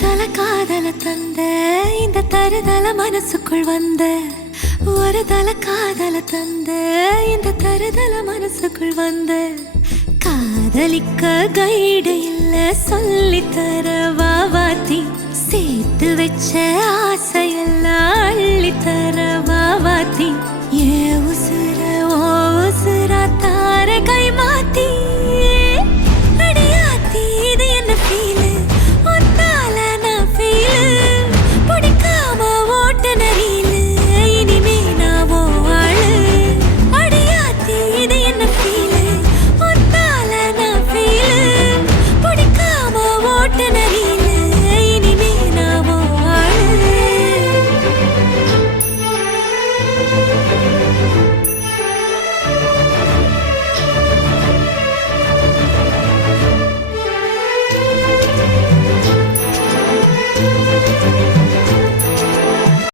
தருதல காதல தந்த இந்த தருதல மனசுக்குள் வந்த ஒரு தல காதல தந்த இந்த தருதல மனசுக்குள் வந்த காதலிக்க கைடு இல்ல சொல்லி தர வாவாத்தி சேர்த்து வச்ச ஆசையெல்லாம் அள்ளி தர வாவாத்தி ஏ உசுர ஓ உசுரா தார கை மாத்தி அடியாத்தி இது என்ன ஃபீலு ஒத்தால நான் ஃபீலு பிடிக்காம ஓட்ட நரீலு இனிமே நான் ஓ ஆளு அடியாத்தி இது என்ன ஃபீலு ஒத்தால நான் ஃபீலு பிடிக்காம ஓட்ட